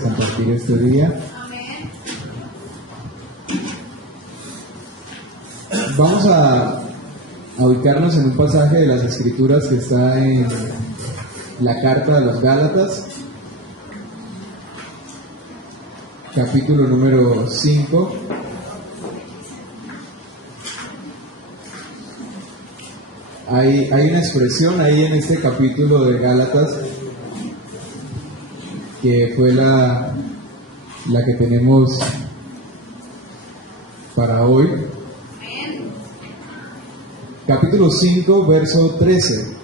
Compartir este día. Vamos a ubicarnos en un pasaje de las Escrituras que está en la carta de los Gálatas, capítulo número 5. Hay una expresión ahí en este capítulo de Gálatas que fue la que tenemos para hoy. Capítulo 5, verso 13.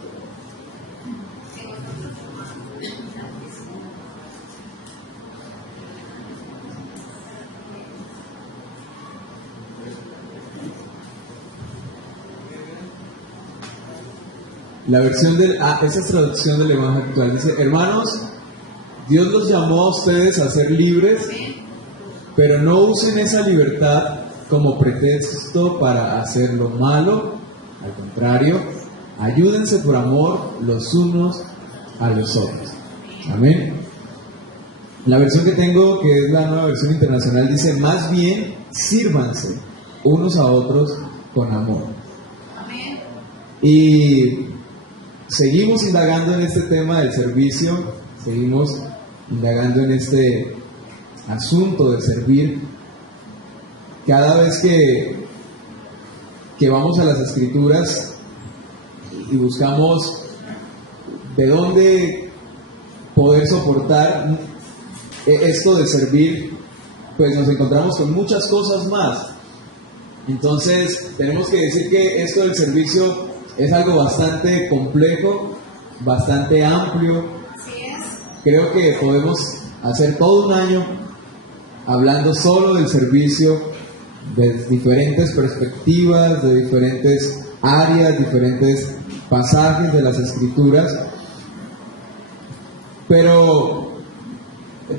La versión esa es traducción del lenguaje actual. Dice: hermanos, Dios los llamó a ustedes a ser libres, pero no usen esa libertad como pretexto para hacer lo malo. Al contrario, ayúdense por amor los unos a los otros. Amén. La versión que tengo, que es la nueva versión internacional, dice: más bien, sírvanse unos a otros con amor. Amén. Y seguimos indagando en este tema del servicio, seguimos indagando en este asunto de servir. Cada vez que vamos a las Escrituras y buscamos de dónde poder soportar esto de servir, pues nos encontramos con muchas cosas más. Entonces tenemos que decir que esto del servicio es algo bastante complejo, bastante amplio. Creo que podemos hacer todo un año hablando solo del servicio, de diferentes perspectivas, de diferentes áreas, diferentes pasajes de las Escrituras. Pero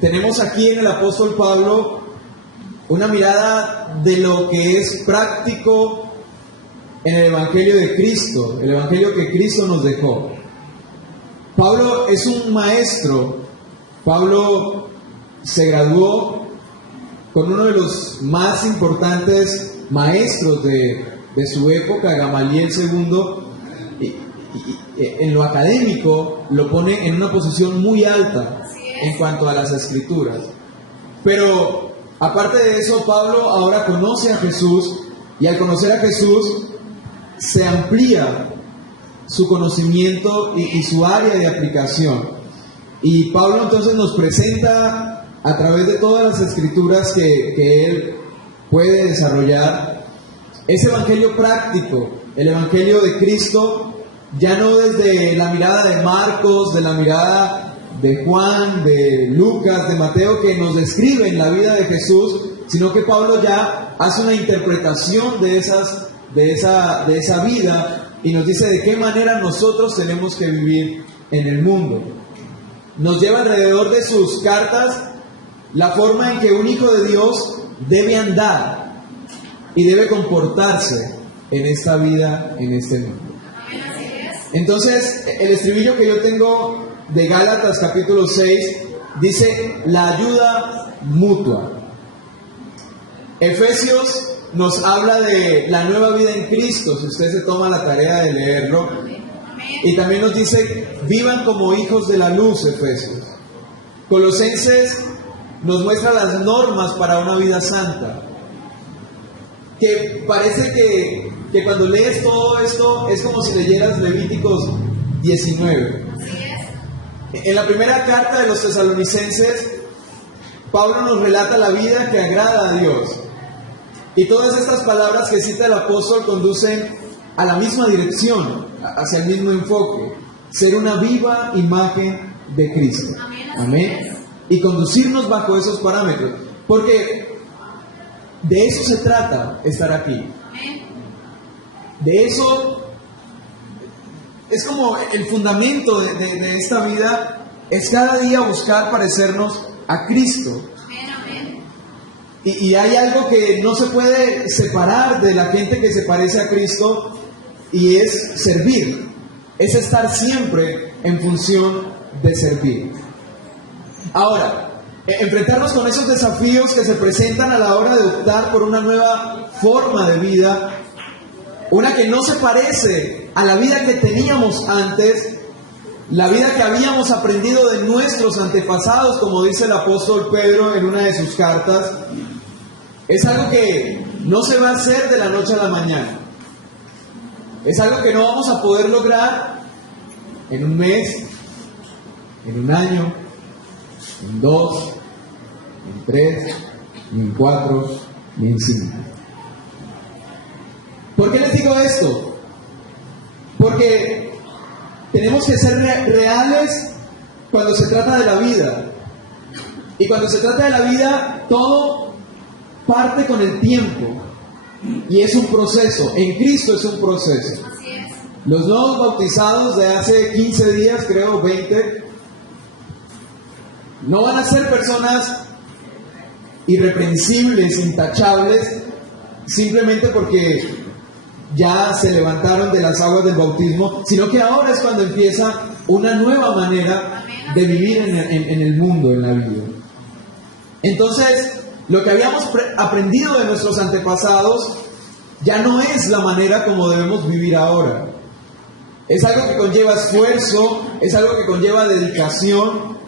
tenemos aquí en el apóstol Pablo una mirada de lo que es práctico en el Evangelio de Cristo, el Evangelio que Cristo nos dejó. Pablo es un maestro. Pablo se graduó con uno de los más importantes maestros de su época, Gamaliel II, y en lo académico lo pone en una posición muy alta en cuanto a las Escrituras. Pero aparte de eso, Pablo ahora conoce a Jesús, y al conocer a Jesús se amplía su conocimiento y su área de aplicación. Y Pablo entonces nos presenta a través de todas las Escrituras que él puede desarrollar ese evangelio práctico, el evangelio de Cristo, ya no desde la mirada de Marcos, de la mirada de Juan, de Lucas, de Mateo, que nos describen la vida de Jesús, sino que Pablo ya hace una interpretación de esa vida y nos dice de qué manera nosotros tenemos que vivir en el mundo. Nos lleva alrededor de sus cartas la forma en que un hijo de Dios debe andar y debe comportarse en esta vida, en este mundo. Entonces, el estribillo que yo tengo de Gálatas capítulo 6 dice: la ayuda mutua. Efesios nos habla de la nueva vida en Cristo, si usted se toma la tarea de leerlo. Y también nos dice: vivan como hijos de la luz, Efesios. Colosenses nos muestra las normas para una vida santa. Que parece que cuando lees todo esto es como si leyeras Levíticos 19. En la primera carta de los Tesalonicenses, Pablo nos relata la vida que agrada a Dios. Y todas estas palabras que cita el apóstol conducen a la misma dirección, hacia el mismo enfoque: ser una viva imagen de Cristo. Amén. Y conducirnos bajo esos parámetros, porque de eso se trata estar aquí. De eso es como el fundamento de esta vida, es cada día buscar parecernos a Cristo. Y hay algo que no se puede separar de la gente que se parece a Cristo, y es servir, es estar siempre en función de servir. Ahora, enfrentarnos con esos desafíos que se presentan a la hora de optar por una nueva forma de vida, una que no se parece a la vida que teníamos antes, la vida que habíamos aprendido de nuestros antepasados, como dice el apóstol Pedro en una de sus cartas. Es algo que no se va a hacer de la noche a la mañana. Es algo que no vamos a poder lograr en un mes, en un año, en 2, en 3, ni en 4, ni en 5. ¿Por qué les digo esto? Porque tenemos que ser reales cuando se trata de la vida. Y cuando se trata de la vida, todo parte con el tiempo. Y es un proceso. En Cristo es un proceso. Los nuevos bautizados de hace 15 días, creo, 20, no van a ser personas irreprensibles, intachables, simplemente porque ya se levantaron de las aguas del bautismo, sino que ahora es cuando empieza una nueva manera de vivir en el mundo, en la vida. Entonces, lo que habíamos aprendido de nuestros antepasados ya no es la manera como debemos vivir ahora. Es algo que conlleva esfuerzo, es algo que conlleva dedicación,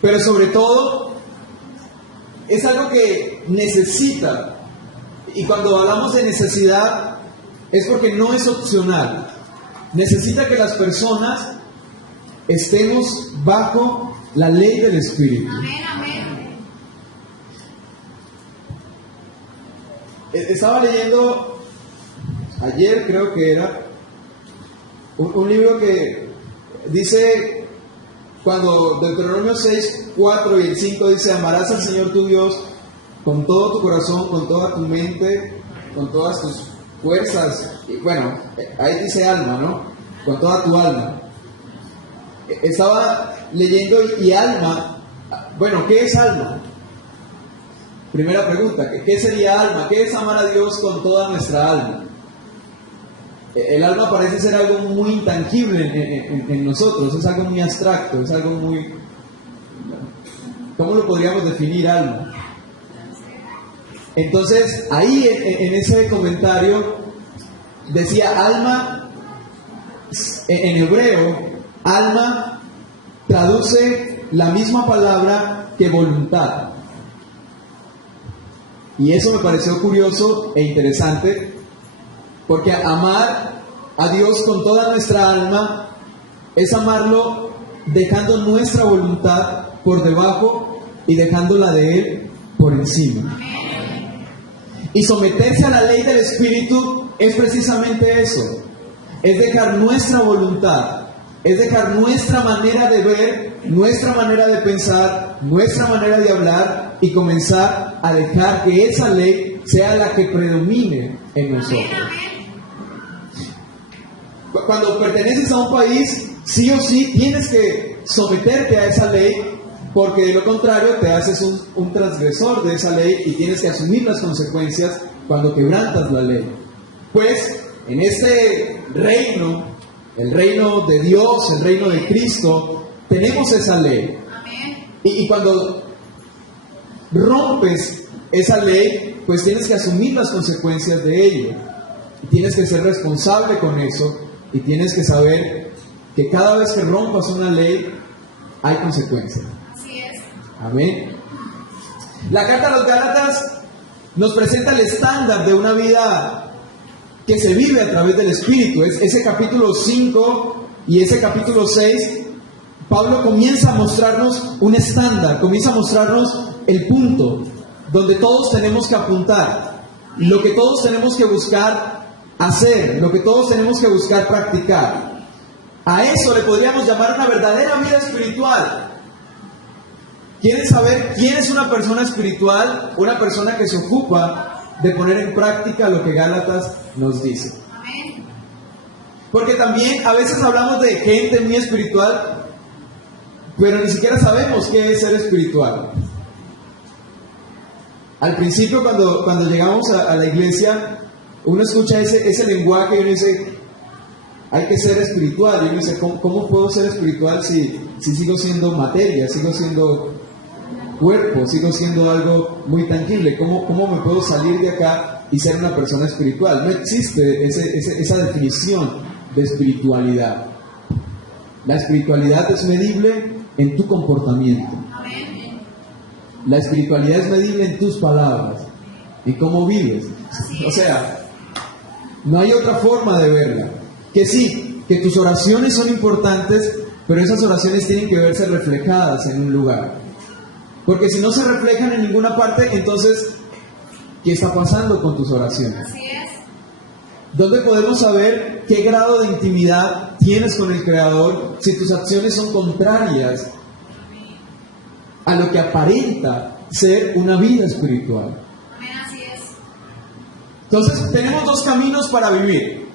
pero sobre todo es algo que necesita. Y cuando hablamos de necesidad, es porque no es opcional. Necesita que las personas estemos bajo la ley del Espíritu. Amén, amén. Estaba leyendo ayer, creo que era, un libro que dice, cuando Deuteronomio 6, 4 y el 5 dice: amarás al Señor tu Dios con todo tu corazón, con toda tu mente, con todas tus fuerzas, y bueno, ahí dice alma, ¿no? Con toda tu alma. Estaba leyendo y alma, bueno, ¿qué es alma? Primera pregunta, ¿qué sería alma? ¿Qué es amar a Dios con toda nuestra alma? El alma parece ser algo muy intangible en nosotros, es algo muy abstracto, es algo muy... ¿Cómo lo podríamos definir, alma? Entonces, ahí en ese comentario decía alma, en hebreo, alma traduce la misma palabra que voluntad. Y eso me pareció curioso e interesante, porque amar a Dios con toda nuestra alma es amarlo dejando nuestra voluntad por debajo y dejándola de Él por encima. Y someterse a la ley del Espíritu es precisamente eso. Es dejar nuestra voluntad, es dejar nuestra manera de ver, nuestra manera de pensar, nuestra manera de hablar y comenzar a dejar que esa ley sea la que predomine en nosotros. Cuando perteneces a un país, sí o sí tienes que someterte a esa ley, porque de lo contrario te haces un transgresor de esa ley y tienes que asumir las consecuencias cuando quebrantas la ley. Pues en este reino, el reino de Dios, el reino de Cristo, tenemos esa ley. Y cuando rompes esa ley, pues tienes que asumir las consecuencias de ello. Y tienes que ser responsable con eso. Y tienes que saber que cada vez que rompas una ley, hay consecuencias. Así es. Amén. La carta a los Gálatas nos presenta el estándar de una vida que se vive a través del Espíritu. Es ese capítulo 5 y ese capítulo 6. Pablo comienza a mostrarnos un estándar, comienza a mostrarnos el punto donde todos tenemos que apuntar, lo que todos tenemos que buscar hacer, lo que todos tenemos que buscar practicar. A eso le podríamos llamar una verdadera vida espiritual. ¿Quieren saber quién es una persona espiritual? Una persona que se ocupa de poner en práctica lo que Gálatas nos dice. Porque también a veces hablamos de gente muy espiritual, pero ni siquiera sabemos qué es ser espiritual. Al principio, cuando llegamos a la iglesia, uno escucha ese lenguaje y uno dice, hay que ser espiritual. Y uno dice, ¿cómo puedo ser espiritual si sigo siendo materia, sigo siendo cuerpo, sigo siendo algo muy tangible. ¿Cómo me puedo salir de acá y ser una persona espiritual? No existe esa definición de espiritualidad. La espiritualidad es medible en tu comportamiento. La espiritualidad es medible en tus palabras, en cómo vives. O sea, no hay otra forma de verla. Que sí, que tus oraciones son importantes, pero esas oraciones tienen que verse reflejadas en un lugar. Porque si no se reflejan en ninguna parte, entonces, ¿qué está pasando con tus oraciones? Así es. ¿Dónde podemos saber qué grado de intimidad tienes con el Creador si tus acciones son contrarias a lo que aparenta ser una vida espiritual? Amén, así es. Entonces, tenemos dos caminos para vivir.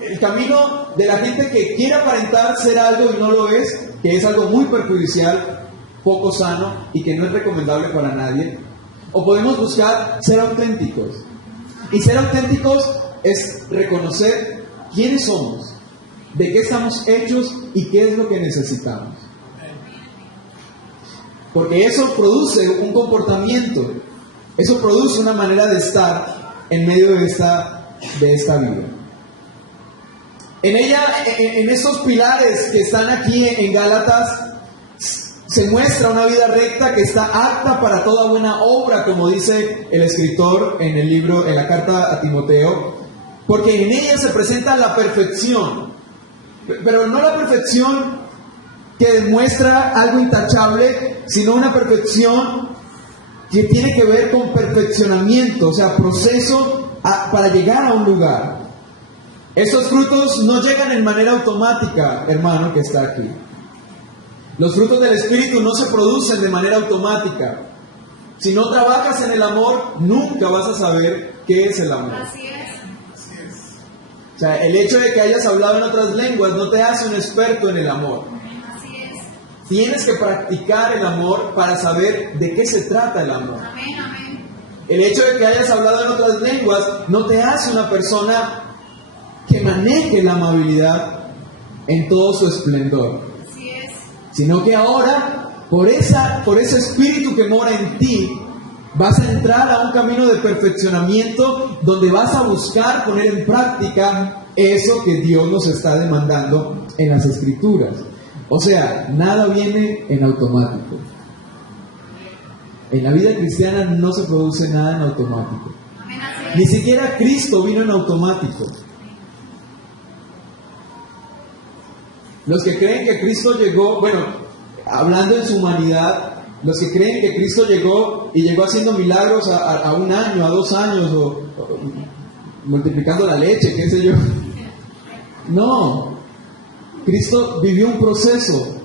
El camino de la gente que quiere aparentar ser algo y no lo es, que es algo muy perjudicial, poco sano y que no es recomendable para nadie. O podemos buscar ser auténticos. Y ser auténticos es reconocer quiénes somos, de qué estamos hechos y qué es lo que necesitamos. Porque eso produce un comportamiento, eso produce una manera de estar en medio de esta vida. En ella, en estos pilares que están aquí en Gálatas, se muestra una vida recta que está apta para toda buena obra, como dice el escritor en el libro, en la carta a Timoteo, porque en ella se presenta la perfección, pero no la perfección que demuestra algo intachable, sino una perfección que tiene que ver con perfeccionamiento, o sea, proceso para llegar a un lugar. Estos frutos no llegan en manera automática, hermano que está aquí. Los frutos del Espíritu no se producen de manera automática. Si no trabajas en el amor, nunca vas a saber qué es el amor. Así es. O sea, el hecho de que hayas hablado en otras lenguas no te hace un experto en el amor. Así es. Tienes que practicar el amor para saber de qué se trata el amor. Amén, amén. El hecho de que hayas hablado en otras lenguas no te hace una persona que maneje la amabilidad en todo su esplendor. Así es. Sino que ahora, por ese espíritu que mora en ti, vas a entrar a un camino de perfeccionamiento donde vas a buscar poner en práctica eso que Dios nos está demandando en las Escrituras. O sea, nada viene en automático. En la vida cristiana no se produce nada en automático. Amén, así es. Ni siquiera Cristo vino en automático. Los que creen que Cristo llegó, bueno, hablando en su humanidad, los que creen que Cristo llegó y llegó haciendo milagros a 1 año, a 2 años, o multiplicando la leche, qué sé yo. No, Cristo vivió un proceso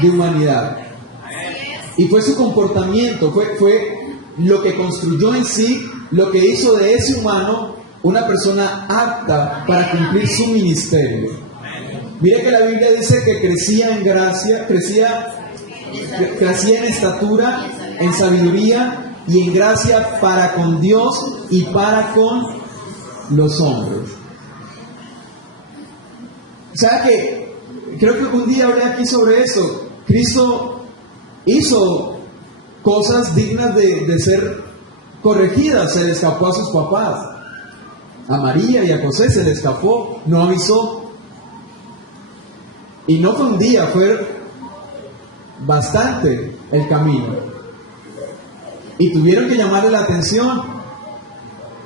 de humanidad. Y fue su comportamiento, fue lo que construyó en sí, lo que hizo de ese humano una persona apta para cumplir su ministerio. Mire que la Biblia dice que crecía en gracia, crecía en estatura, en sabiduría y en gracia para con Dios y para con los hombres. O sea que, creo que un día hablé aquí sobre eso. Cristo hizo cosas dignas de ser corregidas. Se le escapó a sus papás. A María y a José se le escapó, no avisó. Y no fue un día, fue bastante el camino. Y tuvieron que llamarle la atención.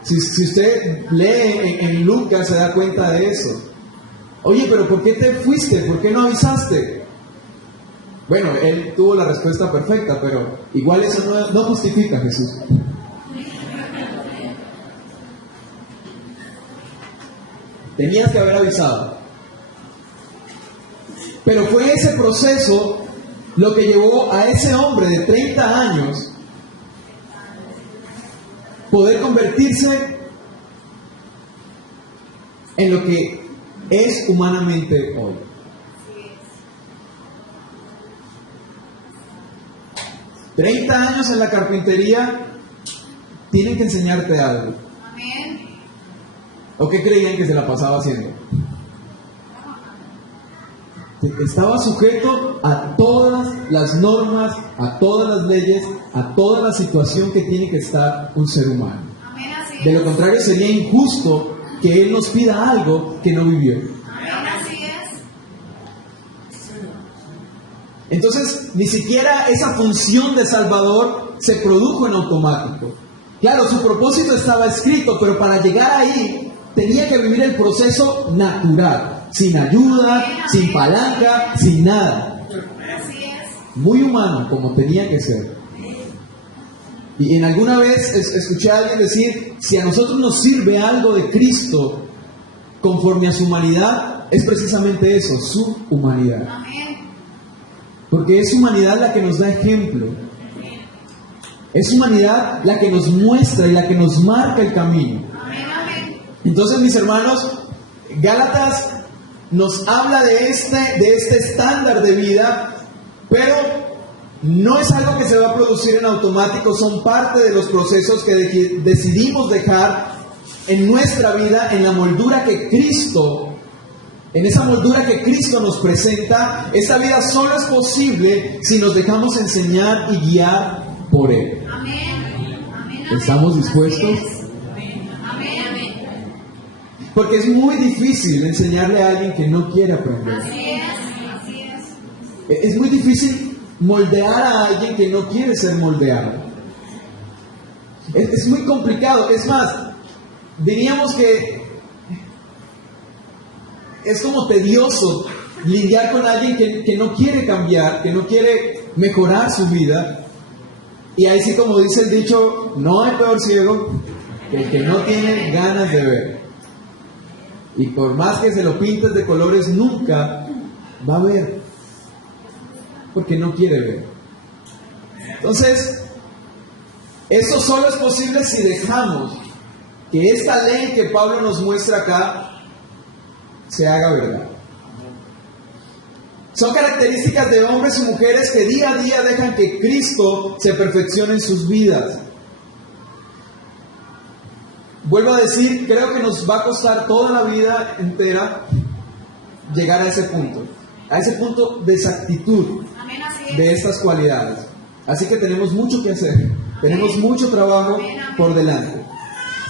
Si usted lee en Lucas se da cuenta de eso. Oye, pero ¿por qué te fuiste? ¿Por qué no avisaste? Bueno, él tuvo la respuesta perfecta, pero igual eso no justifica a Jesús. Tenías que haber avisado. Pero fue ese proceso lo que llevó a ese hombre de 30 años poder convertirse en lo que es humanamente hoy. 30 años en la carpintería tienen que enseñarte algo. Amén. ¿O qué creían que se la pasaba haciendo? estaba sujeto a todas las normas, a todas las leyes, a toda la situación que tiene que estar un ser humano. Amén, así De es. lo contrario, sería injusto que Él nos pida algo que no vivió. Amén, así es. Entonces, ni siquiera esa función de Salvador se produjo en automático. Claro, su propósito estaba escrito, pero para llegar ahí tenía que vivir el proceso natural, sin ayuda, sin palanca, sin nada. Así es. Muy humano, como tenía que ser. Y en alguna vez escuché a alguien decir, si a nosotros nos sirve algo de Cristo conforme a su humanidad, es precisamente eso, su humanidad. Amén. Porque es su humanidad la que nos da ejemplo. Es su humanidad la que nos muestra y la que nos marca el camino. Amén, amén. Entonces, mis hermanos, Gálatas nos habla de este estándar de vida, pero no es algo que se va a producir en automático, son parte de los procesos que decidimos dejar en nuestra vida, en la moldura que Cristo, en esa moldura que Cristo nos presenta. Esta vida solo es posible si nos dejamos enseñar y guiar por Él. Amén. Amén. ¿Estamos dispuestos? Así es. Amén, amén. Porque es muy difícil enseñarle a alguien que no quiere aprender. Así es. Así es. Es muy difícil moldear a alguien que no quiere ser moldeado. Es muy complicado. Es más, diríamos que es como tedioso lidiar con alguien que no quiere cambiar, que no quiere mejorar su vida. Y ahí sí, como dice el dicho, no hay peor ciego que el que no tiene ganas de ver. Y por más que se lo pintes de colores, nunca va a ver, porque no quiere ver. Entonces, eso solo es posible si dejamos que esta ley que Pablo nos muestra acá se haga verdad. Son características de hombres y mujeres que día a día dejan que Cristo se perfeccione en sus vidas. Vuelvo a decir, creo que nos va a costar toda la vida entera llegar a ese punto de exactitud Amén, así es. de estas cualidades. Así que tenemos mucho que hacer, tenemos mucho trabajo por delante.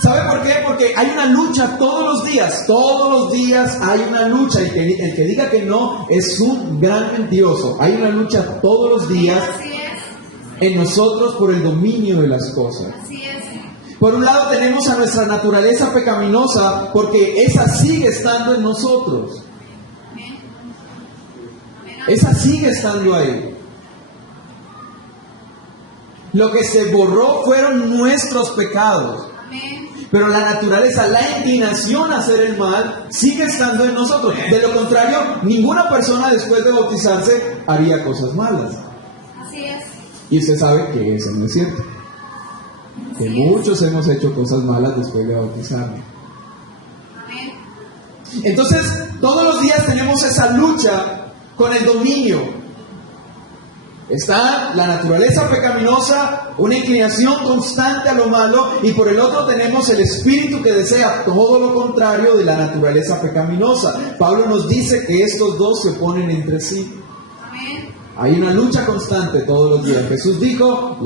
¿Sabe por qué? Porque hay una lucha todos los días hay una lucha. El que diga que no es un gran mentiroso. Hay una lucha todos los días Así es. en nosotros por el dominio de las cosas. Así es. Por un lado tenemos a nuestra naturaleza pecaminosa, porque esa sigue estando en nosotros. Amén. Amén. Esa sigue estando ahí. Lo que se borró fueron nuestros pecados. Amén. Pero la naturaleza, la inclinación a hacer el mal, sigue estando en nosotros. De lo contrario, ninguna persona después de bautizarse haría cosas malas. Así es. Y usted sabe que eso no es cierto. Que muchos hemos hecho cosas malas después de bautizarnos. Amén. Entonces, todos los días tenemos esa lucha con el dominio. Está la naturaleza pecaminosa, una inclinación constante a lo malo, y por el otro tenemos el espíritu que desea todo lo contrario de la naturaleza pecaminosa. Pablo nos dice que estos dos se oponen entre sí. Amén. Hay una lucha constante todos los días. Jesús dijo,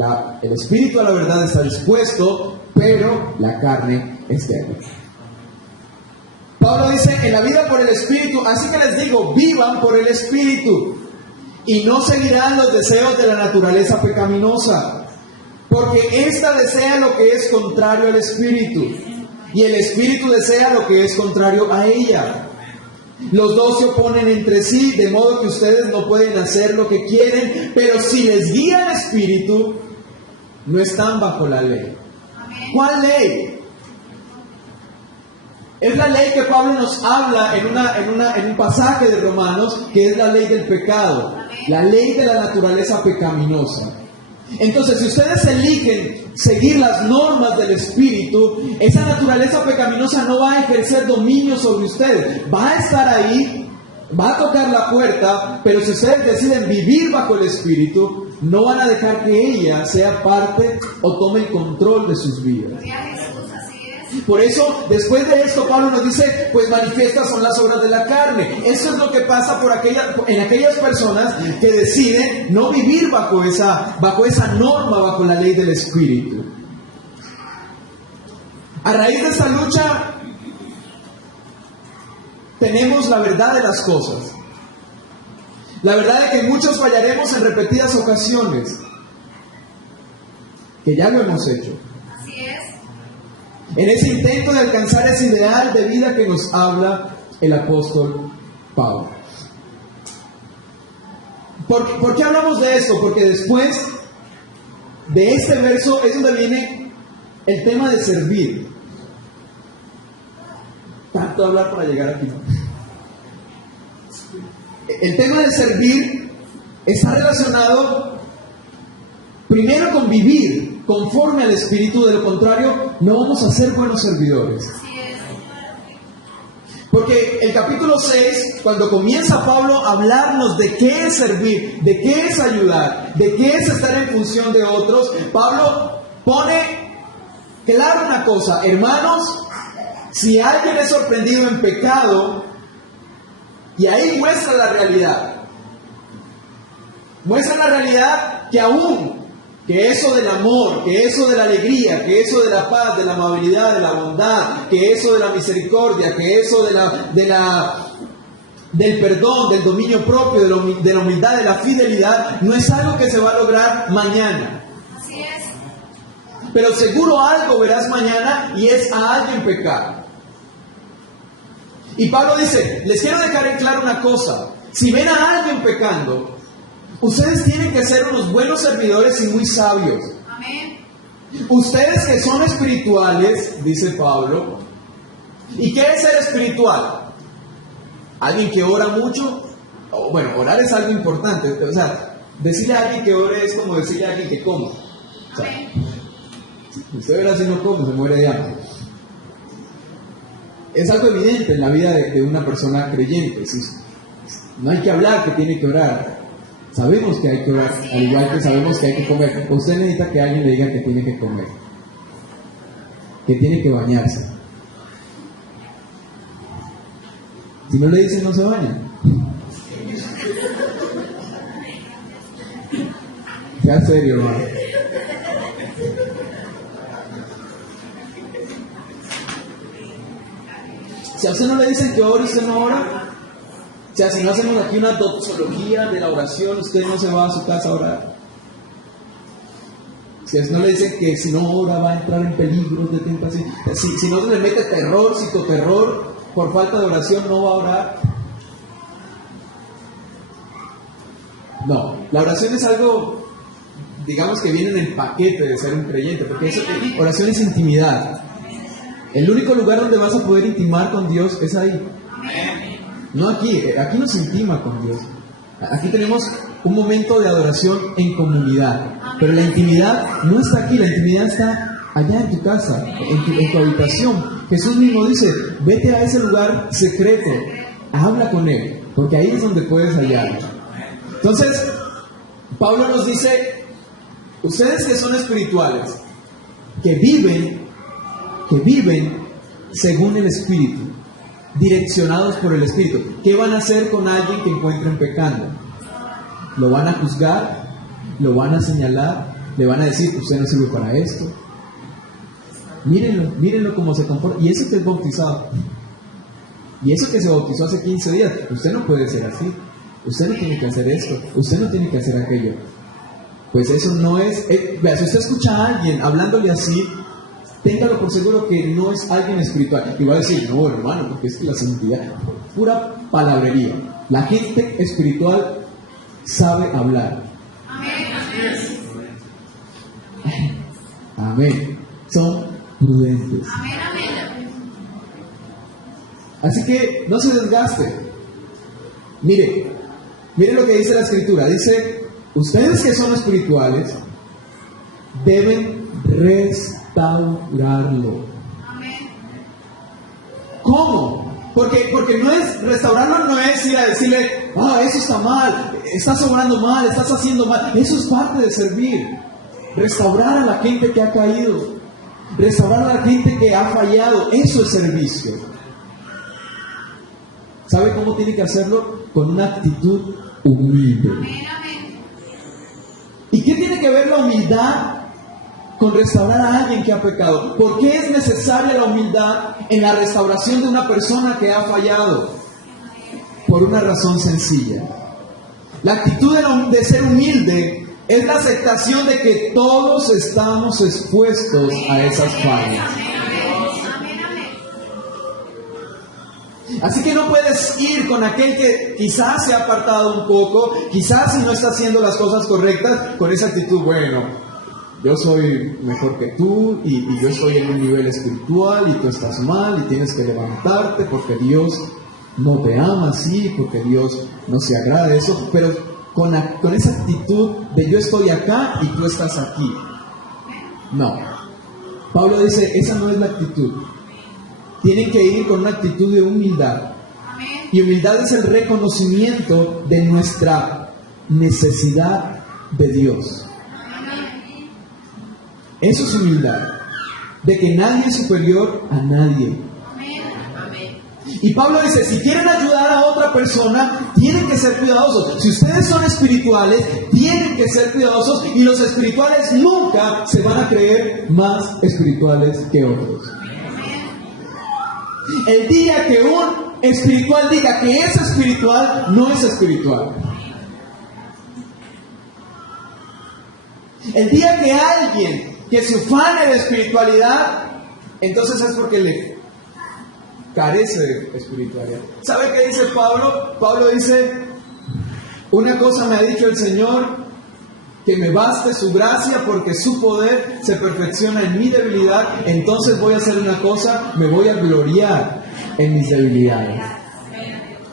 el espíritu a la verdad está dispuesto, pero la carne es débil. Pablo dice, en la vida por el espíritu, así que les digo, vivan por el espíritu y no seguirán los deseos de la naturaleza pecaminosa, porque ésta desea lo que es contrario al espíritu y el espíritu desea lo que es contrario a ella. Los dos se oponen entre sí, de modo que ustedes no pueden hacer lo que quieren, pero si les guía el espíritu, no están bajo la ley. Amén. ¿Cuál ley? Es la ley que Pablo nos habla en un pasaje de Romanos, que es la ley del pecado, la ley de la naturaleza pecaminosa. Entonces, si ustedes eligen seguir las normas del Espíritu, esa naturaleza pecaminosa no va a ejercer dominio sobre ustedes. Va a estar ahí, va a tocar la puerta, pero si ustedes deciden vivir bajo el Espíritu, no van a dejar que ella sea parte o tome el control de sus vidas. Gloria a Jesús, así es. Por eso, después de esto, Pablo nos dice, pues manifiestas son las obras de la carne. Eso es lo que pasa en aquellas personas que deciden no vivir bajo esa norma, bajo la ley del Espíritu. A raíz de esta lucha, tenemos la verdad de las cosas. La verdad de que muchos fallaremos en repetidas ocasiones, que ya lo hemos hecho. Así es. En ese intento de alcanzar ese ideal de vida que nos habla el apóstol Pablo. ¿Por qué hablamos de esto? Porque después de este verso es donde viene el tema de servir. Tanto hablar para llegar aquí. El tema de servir está relacionado primero con vivir conforme al Espíritu. De lo contrario, no vamos a ser buenos servidores. Así es. Porque el capítulo 6, cuando comienza Pablo a hablarnos de qué es servir, de qué es ayudar, de qué es estar en función de otros, Pablo pone claro una cosa: hermanos, si alguien es sorprendido en pecado, y ahí muestra la realidad. Muestra la realidad que eso del amor, que eso de la alegría, que eso de la paz, de la amabilidad, de la bondad, que eso de la misericordia, que eso del perdón, del dominio propio, de la humildad, de la fidelidad, no es algo que se va a lograr mañana. Así es. Pero seguro algo verás mañana, y es a alguien pecar. Y Pablo dice, les quiero dejar en claro una cosa: si ven a alguien pecando, ustedes tienen que ser unos buenos servidores y muy sabios. Amén. Ustedes que son espirituales, dice Pablo. ¿Y qué es ser espiritual? ¿Alguien que ora mucho? Bueno, orar es algo importante. O sea, decirle a alguien que ore es como decirle a alguien que coma. O sea, si usted ora si no come, se muere de hambre. Es algo evidente en la vida de una persona creyente. No hay que hablar que tiene que orar. Sabemos que hay que orar, al igual que sabemos que hay que comer. Usted necesita que alguien le diga que tiene que comer, que tiene que bañarse. Si no le dicen, no se baña. Sea serio, hermano. Si a usted no le dicen que ore, usted no ora. O sea, si no hacemos aquí una doxología de la oración, usted no se va a su casa a orar. Si a usted no le dicen que si no ora va a entrar en peligros de tentación. Si no se le mete terror, psicoterror, por falta de oración no va a orar. No, la oración es algo, digamos, que viene en el paquete de ser un creyente, porque oración es intimidad. El único lugar donde vas a poder intimar con Dios es ahí. No aquí no se intima con Dios. Aquí tenemos un momento de adoración en comunidad. Pero la intimidad no está aquí, la intimidad está allá en tu casa, en tu habitación. Jesús mismo dice, vete a ese lugar secreto, habla con Él, porque ahí es donde puedes hallar. Entonces, Pablo nos dice, ustedes que son espirituales, que viven según el Espíritu, direccionados por el Espíritu. ¿Qué van a hacer con alguien que encuentren pecando? ¿Lo van a juzgar? ¿Lo van a señalar? ¿Le van a decir, usted no sirve para esto? Mírenlo cómo se comporta. Y eso que es bautizado. Y eso que se bautizó hace 15 días. Usted no puede ser así. Usted no tiene que hacer esto. Usted no tiene que hacer aquello. Pues eso no es... si usted escucha a alguien hablándole así, téngalo por seguro que no es alguien espiritual. Y va a decir, no, hermano, porque es que la santidad, pura palabrería. La gente espiritual sabe hablar. Amén. Son prudentes. Amén. Así que no se desgaste. Mire lo que dice la Escritura. Dice, ustedes que son espirituales deben restaurarlo. Amén. ¿Cómo? Porque no es, restaurarlo no es ir a decirle, eso está mal, estás obrando mal, estás haciendo mal. Eso es parte de servir. Restaurar a la gente que ha caído. Restaurar a la gente que ha fallado, eso es servicio. ¿Sabe cómo tiene que hacerlo? Con una actitud humilde. Amén. ¿Y qué tiene que ver la humildad con restaurar a alguien que ha pecado? ¿Por qué es necesaria la humildad en la restauración de una persona que ha fallado? Por una razón sencilla. La actitud de ser humilde es la aceptación de que todos estamos expuestos a esas fallas. Amén. Así que no puedes ir con aquel que quizás se ha apartado un poco, quizás si no está haciendo las cosas correctas, con esa actitud, bueno, yo soy mejor que tú y yo estoy en un nivel espiritual y tú estás mal y tienes que levantarte porque Dios no te ama así, porque Dios no se agrada de eso, pero con esa actitud de yo estoy acá y tú estás aquí. No. Pablo dice, esa no es la actitud. Tienen que ir con una actitud de humildad. Amén. Y humildad es el reconocimiento de nuestra necesidad de Dios. Amén. Eso es humildad. De que nadie es superior a nadie. Amén. Y Pablo dice, si quieren ayudar a otra persona, tienen que ser cuidadosos. Si ustedes son espirituales, tienen que ser cuidadosos. Y los espirituales nunca se van a creer más espirituales que otros. El día que un espiritual diga que es espiritual, no es espiritual. El día que alguien que se ufane de espiritualidad, entonces es porque le carece de espiritualidad. ¿Sabe qué dice Pablo? Pablo dice, una cosa me ha dicho el Señor, que me baste su gracia porque su poder se perfecciona en mi debilidad. Entonces voy a hacer una cosa, me voy a gloriar en mis debilidades.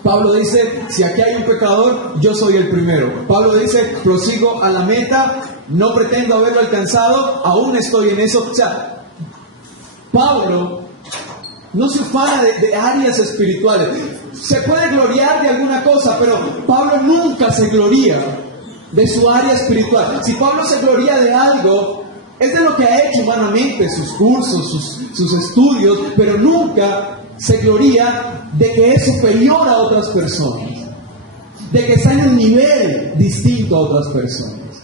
Pablo dice, si aquí hay un pecador, yo soy el primero. Pablo dice, prosigo a la meta, no pretendo haberlo alcanzado, aún estoy en eso. O sea, Pablo no se ufana de áreas espirituales. Se puede gloriar de alguna cosa, pero Pablo nunca se gloria de su área espiritual. Si Pablo se gloria de algo, es de lo que ha hecho humanamente, sus cursos, sus estudios, pero nunca se gloria de que es superior a otras personas, de que está en un nivel distinto a otras personas.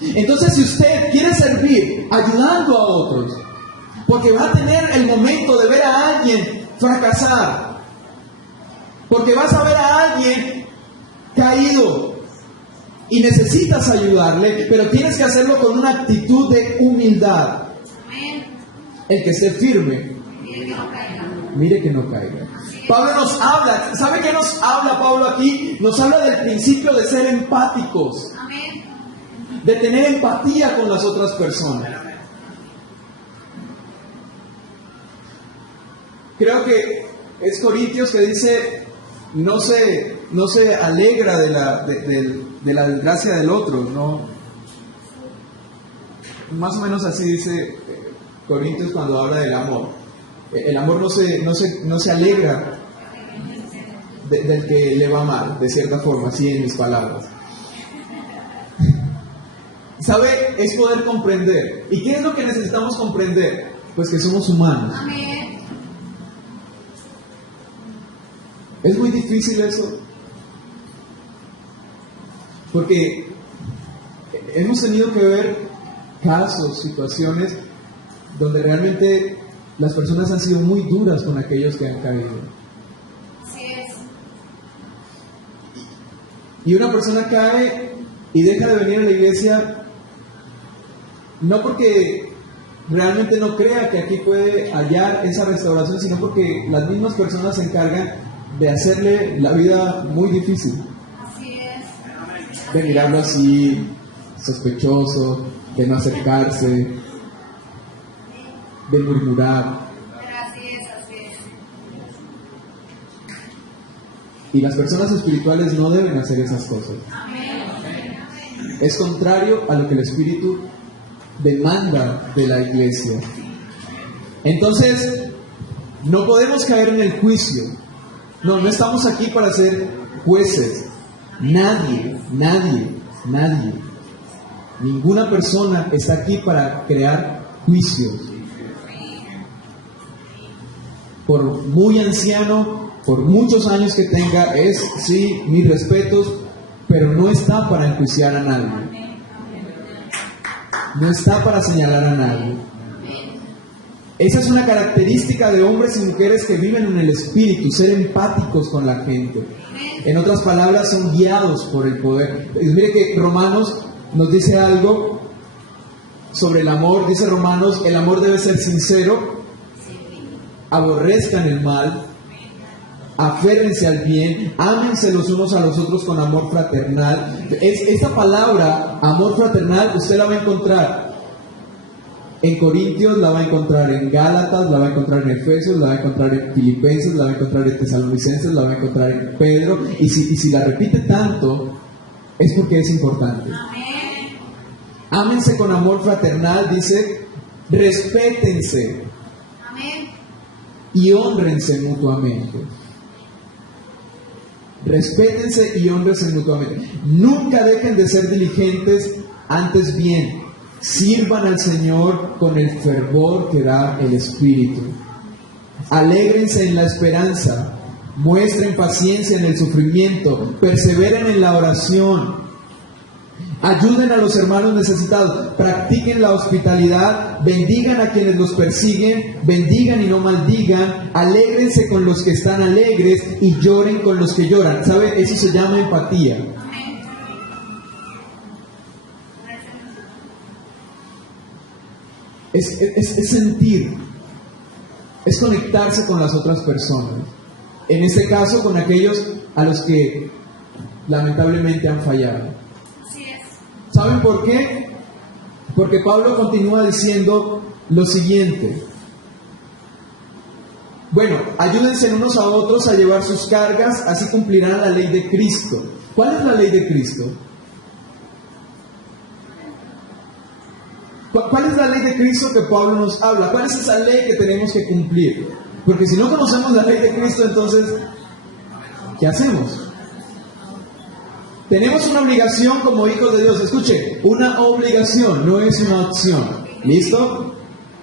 Entonces, si usted quiere servir ayudando a otros, porque va a tener el momento de ver a alguien fracasar, porque vas a ver a alguien caído y necesitas ayudarle, pero tienes que hacerlo con una actitud de humildad. Amén. El que esté firme, mire que no caiga. Pablo nos habla, ¿sabe qué nos habla Pablo aquí? Nos habla del principio de ser empáticos, Amén. de tener empatía con las otras personas. Creo que es Corintios que dice, no se alegra de la desgracia del otro, ¿no? Más o menos así dice Corintios cuando habla del amor. El amor no se alegra del que le va mal, de cierta forma, así en mis palabras. ¿Sabe? Es poder comprender. ¿Y qué es lo que necesitamos comprender? Pues que somos humanos. Amén. Es muy difícil eso, porque hemos tenido que ver casos, situaciones donde realmente las personas han sido muy duras con aquellos que han caído. Así es. Y una persona cae y deja de venir a la iglesia, no porque realmente no crea que aquí puede hallar esa restauración, sino porque las mismas personas se encargan de hacerle la vida muy difícil, Así es. de mirarlo así, sospechoso, de no acercarse, de murmurar. Pero así es. Y las personas espirituales no deben hacer esas cosas. Amén. Es contrario a lo que el Espíritu demanda de la iglesia. Entonces, no podemos caer en el juicio. No estamos aquí para ser jueces. Nadie. Ninguna persona está aquí para crear juicios. por muy anciano, por muchos años que tenga, es, sí, mis respetos, pero no está para enjuiciar a nadie. No está para señalar a nadie. Esa es una característica de hombres y mujeres que viven en el Espíritu, ser empáticos con la gente. En otras palabras, son guiados por el poder. Y mire que Romanos nos dice algo sobre el amor. Dice Romanos, el amor debe ser sincero, aborrezcan el mal, aférrense al bien, ámense los unos a los otros con amor fraternal. Esta palabra, amor fraternal, usted la va a encontrar en Corintios, la va a encontrar en Gálatas, la va a encontrar en Efesios, la va a encontrar en Filipenses, la va a encontrar en Tesalonicenses, la va a encontrar en Pedro. Y si la repite tanto, es porque es importante. Ámense con amor fraternal, dice, respétense y hónrense mutuamente. Respétense y hónrense mutuamente. Nunca dejen de ser diligentes, antes bien, sirvan al Señor con el fervor que da el Espíritu. Alégrense en la esperanza, muestren paciencia en el sufrimiento, perseveren en la oración. Ayuden a los hermanos necesitados, practiquen la hospitalidad, bendigan a quienes los persiguen, bendigan y no maldigan, alégrense con los que están alegres y lloren con los que lloran. ¿Sabe? Eso se llama empatía. Es sentir, es conectarse con las otras personas. En este caso, con aquellos a los que lamentablemente han fallado. ¿Saben por qué? Porque Pablo continúa diciendo lo siguiente. Bueno, ayúdense unos a otros a llevar sus cargas, así cumplirán la ley de Cristo. ¿Cuál es la ley de Cristo? ¿Cuál es la ley de Cristo que Pablo nos habla? ¿Cuál es esa ley que tenemos que cumplir? Porque si no conocemos la ley de Cristo, entonces, ¿qué hacemos? Tenemos una obligación como hijos de Dios. Escuche, una obligación, no es una opción. ¿Listo?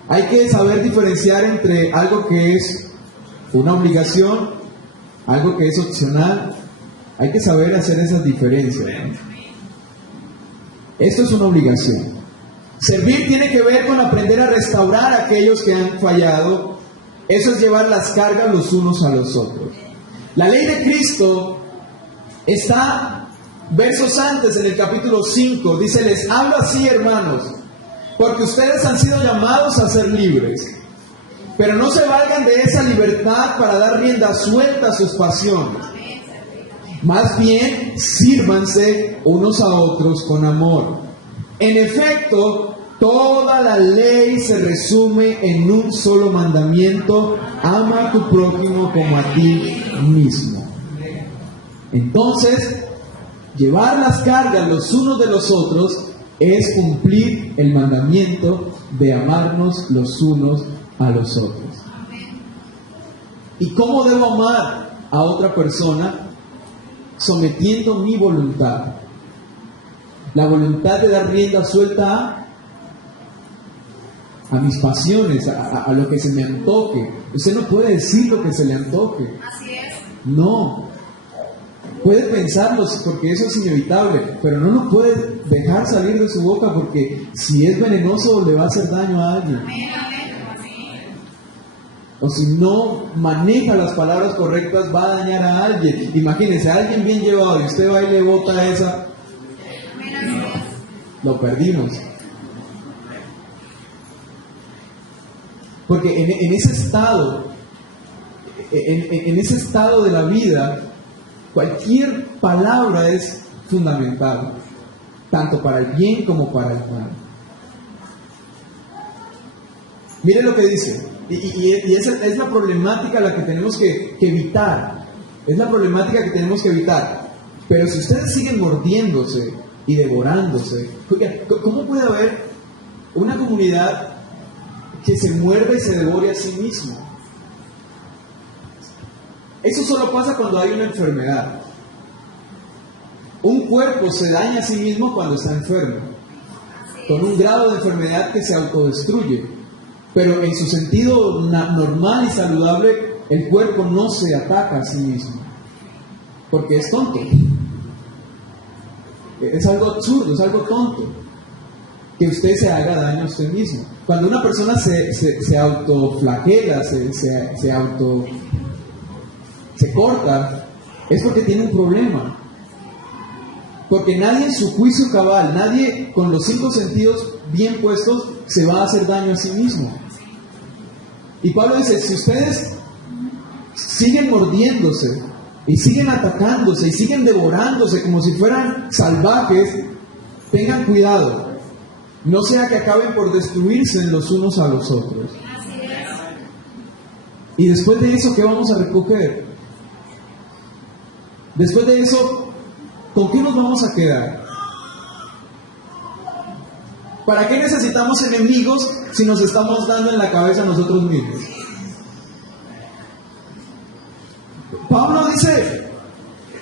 Hay que saber diferenciar entre algo que es una obligación, algo que es opcional. Hay que saber hacer esas diferencias, ¿no? Esto es una obligación. Servir tiene que ver con aprender a restaurar a aquellos que han fallado. Eso es llevar las cargas los unos a los otros. La ley de Cristo está versos antes, en el capítulo 5, dice: les hablo así, hermanos, porque ustedes han sido llamados a ser libres, pero no se valgan de esa libertad para dar rienda suelta a sus pasiones. Más bien, sírvanse unos a otros con amor. En efecto, toda la ley se resume en un solo mandamiento: ama a tu prójimo como a ti mismo. Entonces, llevar las cargas los unos de los otros es cumplir el mandamiento de amarnos los unos a los otros. ¿Y cómo debo amar a otra persona? Sometiendo mi voluntad. La voluntad de dar rienda suelta a mis pasiones, a lo que se me antoje. Usted no puede decir lo que se le antoje. Así es. No. Puede pensarlo porque eso es inevitable, pero no lo puede dejar salir de su boca, porque si es venenoso le va a hacer daño a alguien. O si no maneja las palabras correctas, va a dañar a alguien. Imagínense, a alguien bien llevado y usted va y le bota esa, lo perdimos. Porque en ese estado, en ese estado de la vida, cualquier palabra es fundamental, tanto para el bien como para el mal. Mire lo que dice, y esa es la problemática la que tenemos que evitar. Es la problemática que tenemos que evitar. Pero si ustedes siguen mordiéndose y devorándose, oiga, ¿cómo puede haber una comunidad que se muerda y se devore a sí mismo? Eso solo pasa cuando hay una enfermedad. Un cuerpo se daña a sí mismo cuando está enfermo, con un grado de enfermedad que se autodestruye. Pero en su sentido normal y saludable, el cuerpo no se ataca a sí mismo, porque es tonto. Es algo absurdo, es algo tonto que usted se haga daño a usted mismo. Cuando una persona se autoflagela, se corta, es porque tiene un problema. Porque nadie en su juicio cabal, nadie con los 5 sentidos bien puestos, se va a hacer daño a sí mismo. Y Pablo dice, si ustedes siguen mordiéndose, y siguen atacándose, y siguen devorándose como si fueran salvajes, tengan cuidado. No sea que acaben por destruirse los unos a los otros. Así es. Y después de eso, ¿qué vamos a recoger? Después de eso, ¿con qué nos vamos a quedar? ¿Para qué necesitamos enemigos si nos estamos dando en la cabeza a nosotros mismos? Pablo dice,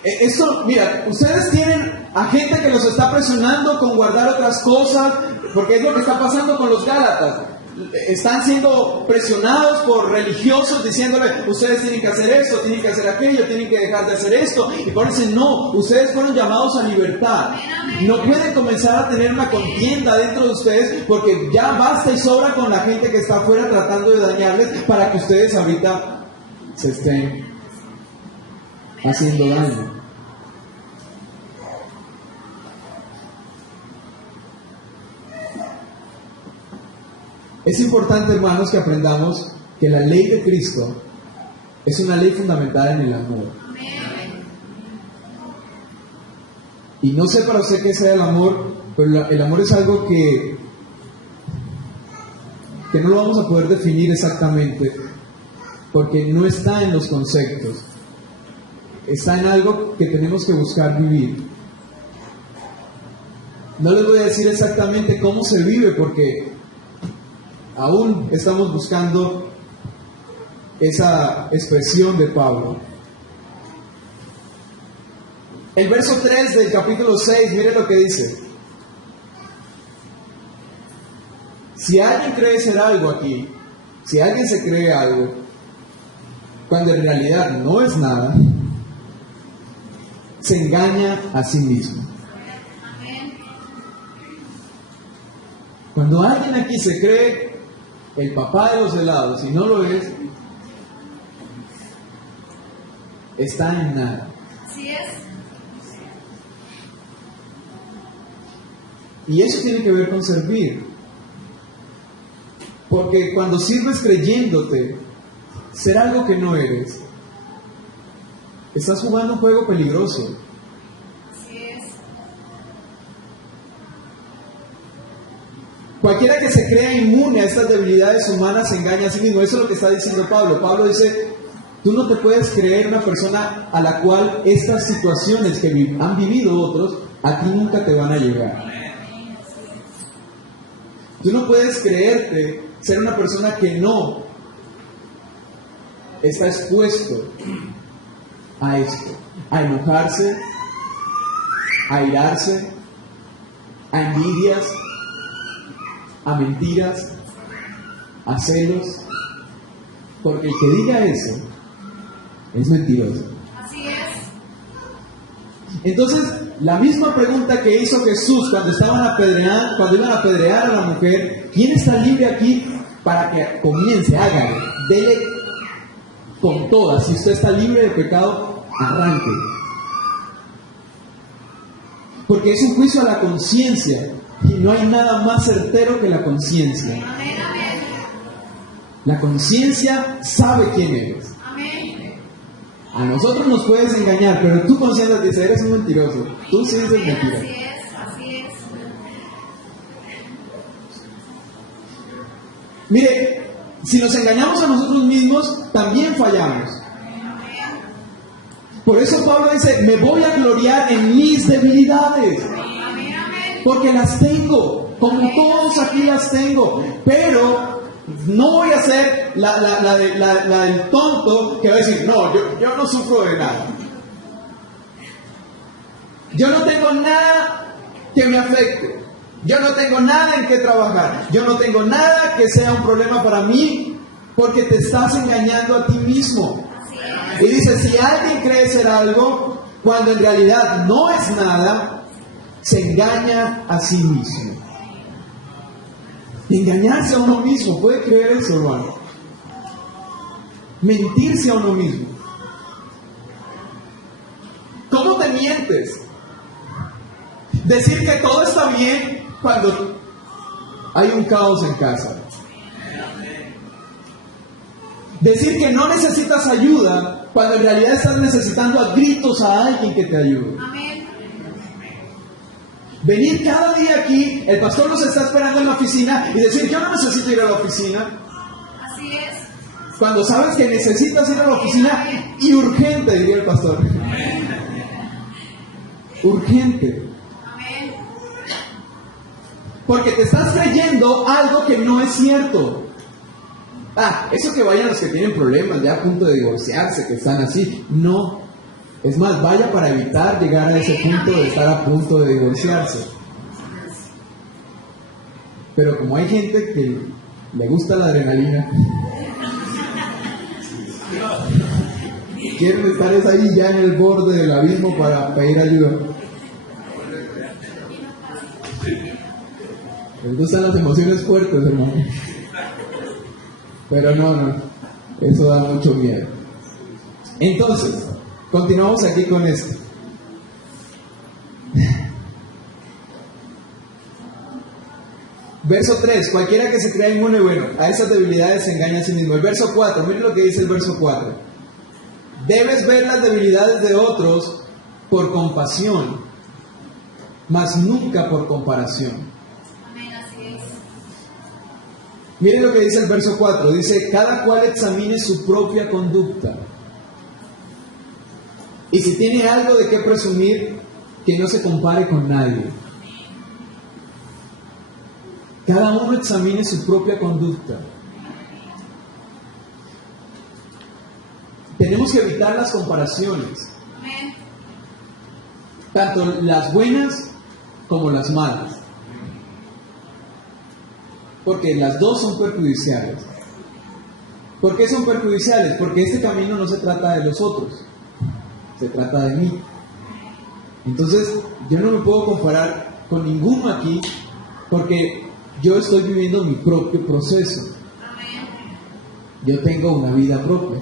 esto, mira, ustedes tienen a gente que los está presionando con guardar otras cosas, porque es lo que está pasando con los Gálatas. Están siendo presionados por religiosos diciéndole, ustedes tienen que hacer esto, tienen que hacer aquello, tienen que dejar de hacer esto. Y Pablo dice, no, ustedes fueron llamados a libertad. No pueden comenzar a tener una contienda dentro de ustedes, porque ya basta y sobra con la gente que está afuera tratando de dañarles para que ustedes ahorita se estén haciendo daño. Es importante, hermanos, que aprendamos que la ley de Cristo es una ley fundamentada en el amor. Y no sé para usted qué sea el amor, pero el amor es algo que no lo vamos a poder definir exactamente, porque no está en los conceptos. Está en algo que tenemos que buscar vivir. No les voy a decir exactamente cómo se vive, porque aún estamos buscando esa expresión de Pablo. El verso 3 del capítulo 6, mire lo que dice. Si alguien cree ser algo aquí, si alguien se cree algo, cuando en realidad no es nada, se engaña a sí mismo. Cuando alguien aquí se cree el papá de los helados y no lo es, está en nada. Así es. Y eso tiene que ver con servir. Porque cuando sirves creyéndote ser algo que no eres, estás jugando un juego peligroso. Así es. Cualquiera que se crea inmune a estas debilidades humanas se engaña a sí mismo. Eso es lo que está diciendo Pablo. Pablo dice, tú no te puedes creer una persona a la cual estas situaciones que han vivido otros, a ti nunca te van a llegar. Tú no puedes creerte ser una persona que no está expuesto a esto, a enojarse, a irarse, a envidias, a mentiras, a celos, porque el que diga eso es mentiroso. Así es. Entonces, la misma pregunta que hizo Jesús cuando iban a apedrear a la mujer, ¿quién está libre aquí para que comience? Hágale, dele con todas. Si usted está libre de pecado, arranque. Porque es un juicio a la conciencia, y no hay nada más certero que la conciencia. Amén, amén. La conciencia sabe quién eres. Amén. A nosotros nos puedes engañar, pero tu conciencia dice, eres un mentiroso. Tú sí dices mentira. Así es, así es. Mire, si nos engañamos a nosotros mismos, también fallamos. Por eso Pablo dice, me voy a gloriar en mis debilidades. Amén, amén. Porque las tengo, como todos aquí las tengo. Pero no voy a ser la del tonto que va a decir, no, yo no sufro de nada. Yo no tengo nada que me afecte. Yo no tengo nada en que trabajar. Yo no tengo nada que sea un problema para mí porque te estás engañando a ti mismo. Y dice, si alguien cree ser algo, cuando en realidad no es nada, se engaña a sí mismo. Engañarse a uno mismo, ¿puede creer eso, hermano? Mentirse a uno mismo. ¿Cómo te mientes? Decir que todo está bien cuando hay un caos en casa. Decir que no necesitas ayuda cuando en realidad estás necesitando a gritos a alguien que te ayude. Amén. Venir cada día aquí, el pastor nos está esperando en la oficina y decir, yo no necesito ir a la oficina. Así es. Cuando sabes que necesitas ir a la oficina y urgente, diría el pastor. Urgente. Amén. Porque te estás creyendo algo que no es cierto. Eso que vayan los que tienen problemas, ya a punto de divorciarse, que están así. No. Es más, vaya para evitar llegar a ese punto de estar a punto de divorciarse. Pero como hay gente que le gusta la adrenalina, quieren estar ahí ya en el borde del abismo para pedir ayuda. Les gustan las emociones fuertes, hermano. Pero no, eso da mucho miedo. Entonces, continuamos aquí con esto. Verso 3, cualquiera que se crea inmune, bueno, a esas debilidades se engaña a sí mismo. El verso 4, miren lo que dice el verso 4. Debes ver las debilidades de otros por compasión, mas nunca por comparación. Amén, así es. Miren lo que dice el verso 4, dice, cada cual examine su propia conducta. Y si tiene algo de qué presumir, que no se compare con nadie. Cada uno examine su propia conducta. Tenemos que evitar las comparaciones, Amén. tanto las buenas como las malas. Porque las dos son perjudiciales. ¿Por qué son perjudiciales? Porque este camino no se trata de los otros, se trata de mí. Entonces, yo no me puedo comparar con ninguno aquí, porque yo estoy viviendo mi propio proceso. Amén. Yo tengo una vida propia.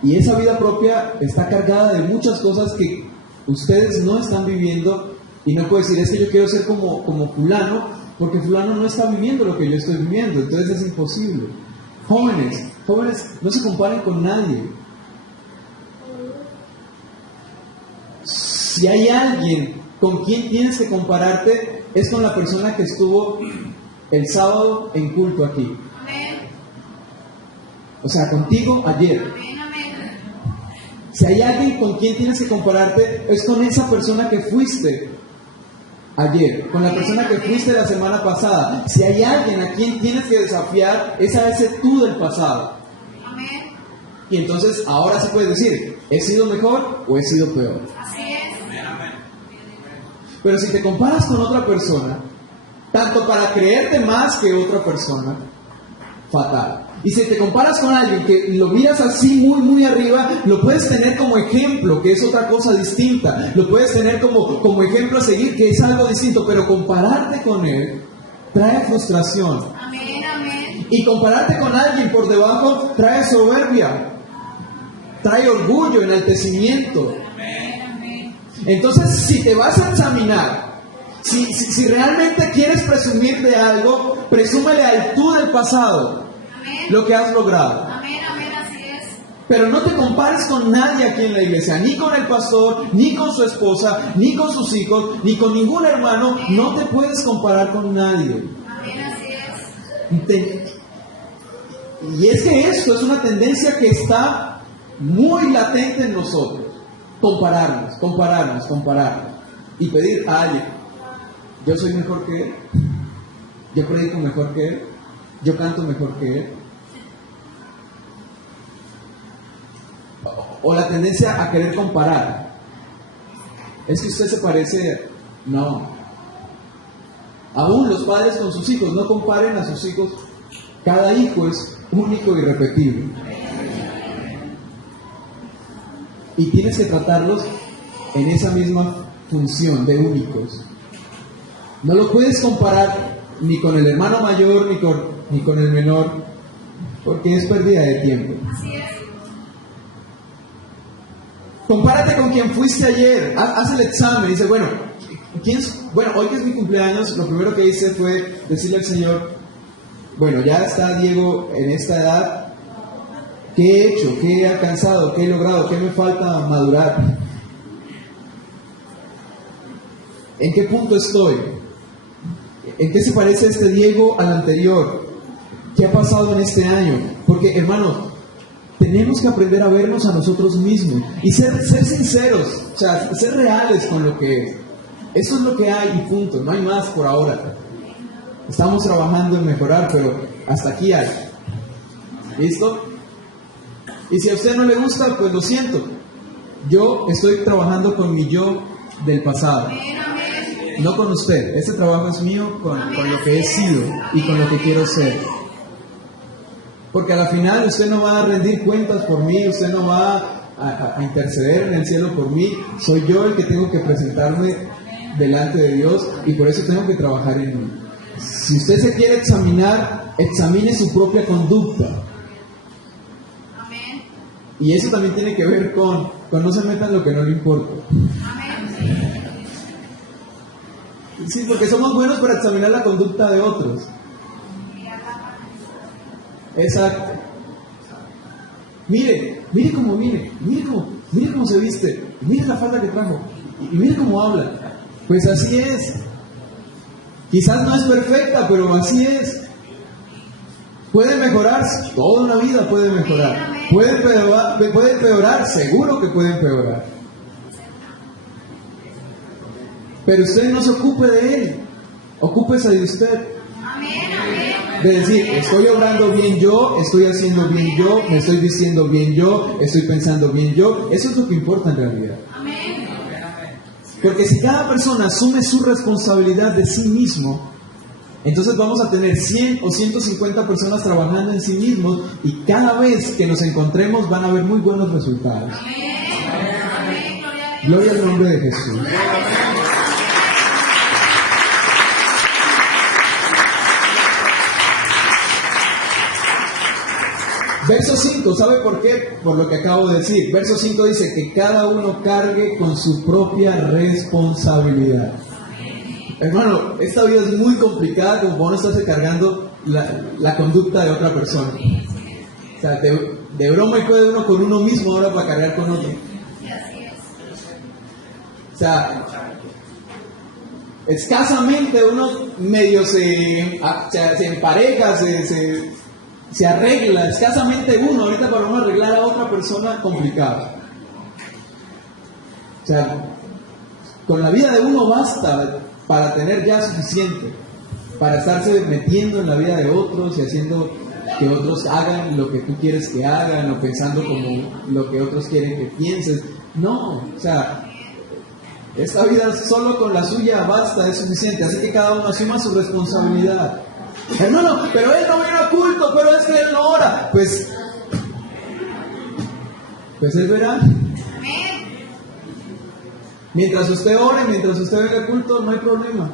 Y esa vida propia está cargada de muchas cosas que ustedes no están viviendo. Y no puedo decir, es que yo quiero ser como fulano, porque fulano no está viviendo lo que yo estoy viviendo. Entonces es imposible. Jóvenes, no se comparen con nadie. Si hay alguien con quien tienes que compararte, es con la persona que estuvo el sábado en culto aquí. Amén. O sea, contigo ayer. Amén, amén. Si hay alguien con quien tienes que compararte, es con esa persona que fuiste ayer, con la persona que fuiste la semana pasada. Si hay alguien a quien tienes que desafiar, es a ese tú del pasado. Amén. Y entonces ahora sí puedes decir, ¿he sido mejor o he sido peor? Así es. Pero si te comparas con otra persona, tanto para creerte más que otra persona, fatal. Y si te comparas con alguien que lo miras así muy muy arriba, lo puedes tener como ejemplo, que es otra cosa distinta. Lo puedes tener como ejemplo a seguir, que es algo distinto. Pero compararte con él trae frustración. Amén, amén. Y compararte con alguien por debajo trae soberbia, trae orgullo, enaltecimiento. Amén, amén. Entonces, si te vas a examinar, si realmente quieres presumir de algo, presúmele al tú del pasado Amén. lo que has logrado. Amén, amén, así es. Pero no te compares con nadie aquí en la iglesia, ni con el pastor, ni con su esposa, ni con sus hijos, ni con ningún hermano. No te puedes comparar con nadie. Amén, así es. Y es que esto es una tendencia que está muy latente en nosotros. Compararnos. Y pedir a alguien, yo soy mejor que él, yo predico mejor que él, yo canto mejor que él. O la tendencia a querer comparar. Es que usted se parece. No. Aún los padres con sus hijos, no comparen a sus hijos Cada hijo es único y irrepetible. Y tienes que tratarlos en esa misma función de únicos. No lo puedes comparar ni con el hermano mayor ni con el menor, porque es pérdida de tiempo. Así es. Compárate con quien fuiste ayer, haz el examen y dice, bueno, hoy que es mi cumpleaños, lo primero que hice fue decirle al Señor, bueno, ya está Diego en esta edad, ¿qué he hecho? ¿Qué he alcanzado? ¿Qué he logrado? ¿Qué me falta madurar? ¿En qué punto estoy? ¿En qué se parece este Diego al anterior? ¿Qué ha pasado en este año? Porque, hermanos, tenemos que aprender a vernos a nosotros mismos y ser sinceros, o sea, ser reales con lo que es. Eso es lo que hay y punto, no hay más por ahora. Estamos trabajando en mejorar, pero hasta aquí hay. ¿Listo? Y si a usted no le gusta, pues lo siento. Yo estoy trabajando con mi yo del pasado. Amén, amén. No con usted. Este trabajo es mío con lo que he sido y con lo que quiero ser. Porque a la final usted no va a rendir cuentas por mí, usted no va a interceder en el cielo por mí. Soy yo el que tengo que presentarme delante de Dios y por eso tengo que trabajar en mí. Si usted se quiere examinar, examine su propia conducta. Amén. Y eso también tiene que ver con no se meta en lo que no le importa. Amén. Sí, porque somos buenos para examinar la conducta de otros. Exacto. Mire cómo se viste, mire la falda que trajo, y mire cómo habla. Pues así es. Quizás no es perfecta, pero así es. Puede mejorar, toda una vida puede mejorar. Puede empeorar, seguro que puede empeorar. Pero usted no se ocupe de él, ocúpese de usted. Amén, amén. De decir, estoy obrando bien yo, estoy haciendo bien yo, me estoy diciendo bien yo, estoy pensando bien yo. Eso es lo que importa en realidad. Amén. Porque si cada persona asume su responsabilidad de sí mismo, entonces vamos a tener 100 o 150 personas trabajando en sí mismos y cada vez que nos encontremos van a haber muy buenos resultados. Amén. Gloria al nombre de Jesús. Verso 5, ¿sabe por qué? Por lo que acabo de decir. Verso 5 dice que cada uno cargue con su propia responsabilidad. Hermano, esta vida es muy complicada como uno estarse cargando la conducta de otra persona. O sea, de broma y puede uno con uno mismo ahora para cargar con otro. O sea, escasamente uno medio se empareja, se arregla, escasamente uno, ahorita para uno arreglar a otra persona, complicado. O sea, con la vida de uno basta para tener ya suficiente, para estarse metiendo en la vida de otros y haciendo que otros hagan lo que tú quieres que hagan, o pensando como lo que otros quieren que pienses. No, o sea, esta vida solo con la suya basta, es suficiente, así que cada uno asuma su responsabilidad. Hermano, pero él no vino a culto, pero es que él no ora. Pues él verá. Mientras usted ore, mientras usted venga a culto, no hay problema.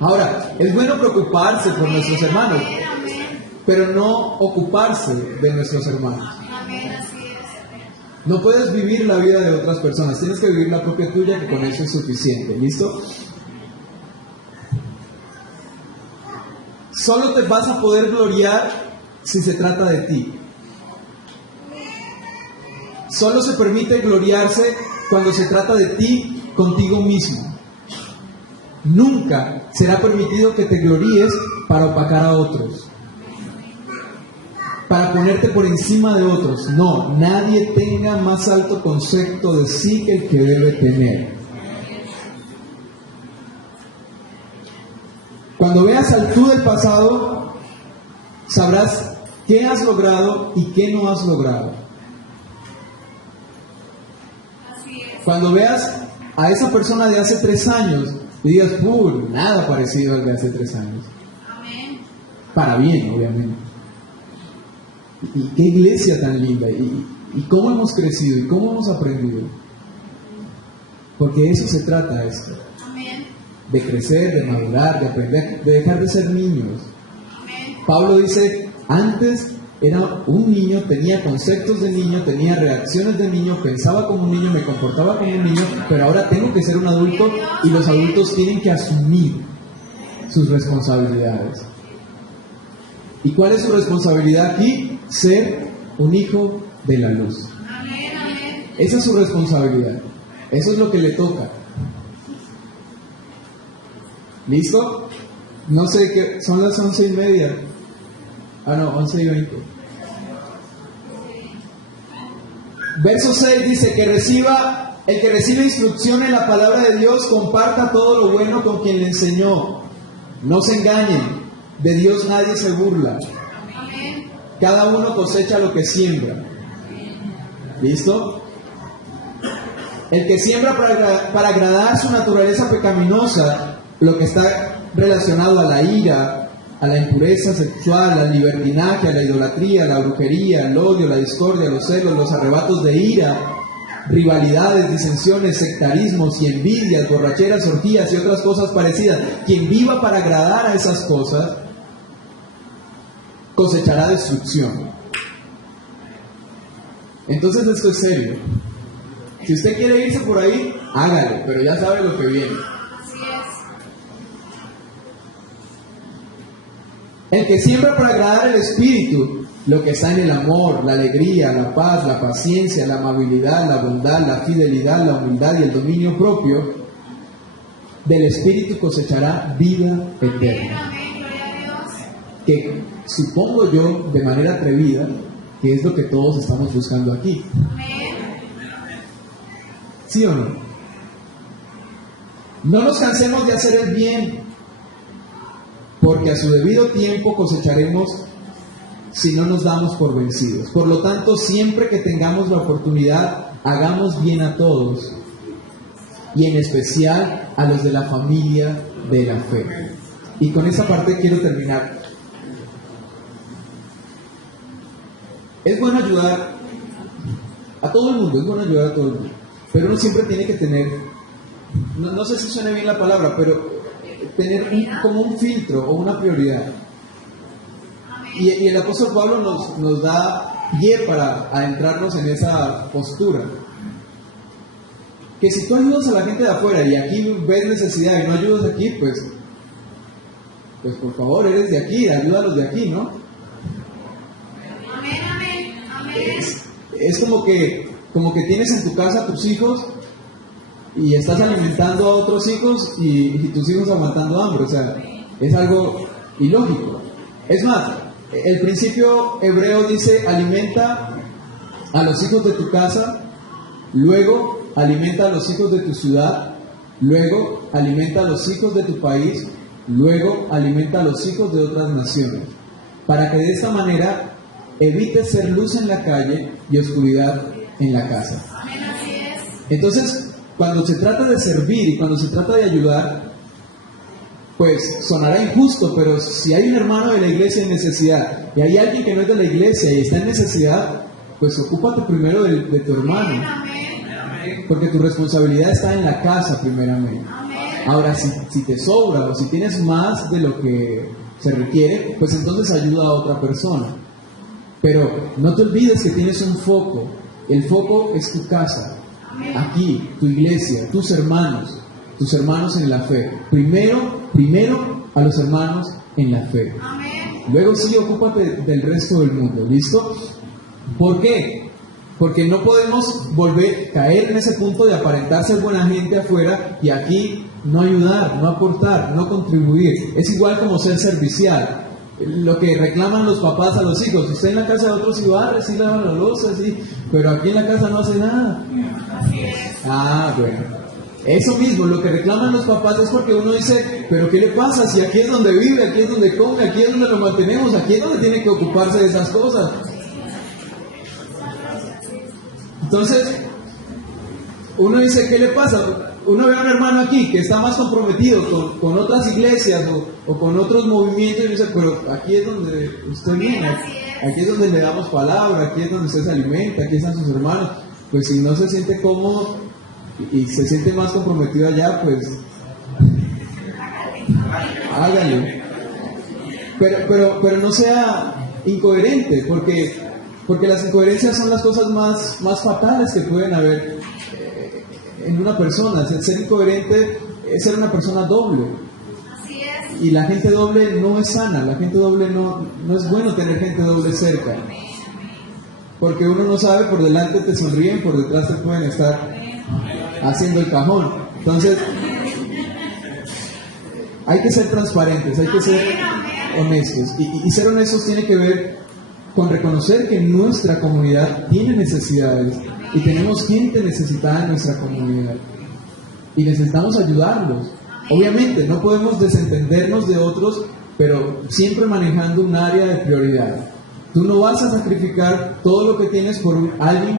Ahora, es bueno preocuparse por nuestros hermanos, pero no ocuparse de nuestros hermanos. No puedes vivir la vida de otras personas, tienes que vivir la propia tuya, que con eso es suficiente. ¿Listo? Solo te vas a poder gloriar si se trata de ti. Solo se permite gloriarse cuando se trata de ti contigo mismo. Nunca será permitido que te gloríes para opacar a otros, para ponerte por encima de otros. No, nadie tenga más alto concepto de sí que el que debe tener. Cuando veas al tú del pasado, sabrás qué has logrado y qué no has logrado. Cuando veas a esa persona de hace 3 años y digas, nada parecido al de hace 3 años. para bien, obviamente. Y qué iglesia tan linda, y cómo hemos crecido, y cómo hemos aprendido. Porque de eso se trata esto. Amén. De crecer, de madurar, de aprender, de dejar de ser niños. Amén. Pablo dice, antes era un niño, tenía conceptos de niño, tenía reacciones de niño, pensaba como un niño, me comportaba como un niño, pero ahora tengo que ser un adulto y los adultos tienen que asumir sus responsabilidades. ¿Y cuál es su responsabilidad aquí? Ser un hijo de la luz. Amén. Amén. Esa es su responsabilidad. Eso es lo que le toca. ¿Listo? No sé qué, son las 11:30. Ah, no, 11:20. Verso 6 dice que el que recibe instrucción en la palabra de Dios, comparta todo lo bueno con quien le enseñó. No se engañen, de Dios nadie se burla. Amén. Cada uno cosecha lo que siembra. ¿Listo? El que siembra para agradar su naturaleza pecaminosa, lo que está relacionado a la ira, a la impureza sexual, al libertinaje, a la idolatría, a la brujería, al odio, la discordia, los celos, los arrebatos de ira, rivalidades, disensiones, sectarismos y envidias, borracheras, orgías y otras cosas parecidas. Quien viva para agradar a esas cosas, cosechará destrucción. Entonces esto es serio. Si usted quiere irse por ahí, hágalo, pero ya sabe lo que viene. Así es. El que siembra para agradar al Espíritu, lo que está en el amor, la alegría, la paz, la paciencia, la amabilidad, la bondad, la fidelidad, la humildad y el dominio propio, del Espíritu cosechará vida Amén. eterna. Amén. Gloria a Dios. Que supongo yo, de manera atrevida, que es lo que todos estamos buscando aquí. Amén. ¿Sí o no? No nos cansemos de hacer el bien, porque a su debido tiempo cosecharemos si no nos damos por vencidos. Por lo tanto, siempre que tengamos la oportunidad, hagamos bien a todos, y en especial a los de la familia de la fe. Y con esta parte quiero terminar. Es bueno ayudar a todo el mundo, es bueno ayudar a todo el mundo. Pero uno siempre tiene que tener, no sé si suena bien la palabra, pero tener como un filtro o una prioridad. Y el apóstol Pablo nos da pie para adentrarnos en esa postura. Que si tú ayudas a la gente de afuera y aquí ves necesidad y no ayudas aquí, pues por favor, eres de aquí, ayuda a los de aquí, ¿no? Amén. Amén. Amén. Es como que tienes en tu casa a tus hijos y estás alimentando a otros hijos y tus hijos aguantando hambre. O sea, es algo ilógico. Es más, el principio hebreo dice: alimenta a los hijos de tu casa, luego alimenta a los hijos de tu ciudad, luego alimenta a los hijos de tu país, luego alimenta a los hijos de otras naciones, para que de esta manera evites ser luz en la calle y oscuridad en la casa. Amén. Así es. Entonces, cuando se trata de servir y cuando se trata de ayudar, pues sonará injusto, pero si hay un hermano de la iglesia en necesidad y hay alguien que no es de la iglesia y está en necesidad, pues ocúpate primero de tu hermano, Amén. porque tu responsabilidad está en la casa primeramente. Amén. Ahora, si te sobra o si tienes más de lo que se requiere, pues entonces ayuda a otra persona. Pero no te olvides que tienes un foco. El foco es tu casa, aquí, tu iglesia, tus hermanos en la fe. Primero a los hermanos en la fe. Amén. Luego sí, ocúpate del resto del mundo. ¿Listo? ¿Por qué? Porque no podemos caer en ese punto de aparentar ser buena gente afuera y aquí no ayudar, no aportar, no contribuir. Es igual como ser servicial. Lo que reclaman los papás a los hijos: usted en la casa de otros sí barre, sí lava la loza, sí, pero aquí en la casa no hace nada. Ah, bueno. Eso mismo, lo que reclaman los papás es porque uno dice: pero ¿qué le pasa? Si aquí es donde vive, aquí es donde come, aquí es donde lo mantenemos, aquí es donde tiene que ocuparse de esas cosas. Entonces, uno dice: ¿qué le pasa? uno ve a un hermano aquí que está más comprometido con otras iglesias o con otros movimientos y dice, pero aquí es donde usted viene, aquí es donde le damos palabra, aquí es donde usted se alimenta, aquí están sus hermanos. Pues si no se siente cómodo y se siente más comprometido allá, pues hágale. Pero no sea incoherente, porque las incoherencias son las cosas más fatales que pueden haber en una persona. Ser incoherente es ser una persona doble. Así es. Y la gente doble no es sana, la gente doble no es bueno tener gente doble cerca. Porque uno no sabe, por delante te sonríen, por detrás te pueden estar haciendo el cajón. Entonces, hay que ser transparentes, hay que ser honestos. Y ser honestos tiene que ver con reconocer que nuestra comunidad tiene necesidades y tenemos gente necesitada en nuestra comunidad y necesitamos ayudarlos. Obviamente no podemos desentendernos de otros, pero siempre manejando un área de prioridad. Tú no vas a sacrificar todo lo que tienes por alguien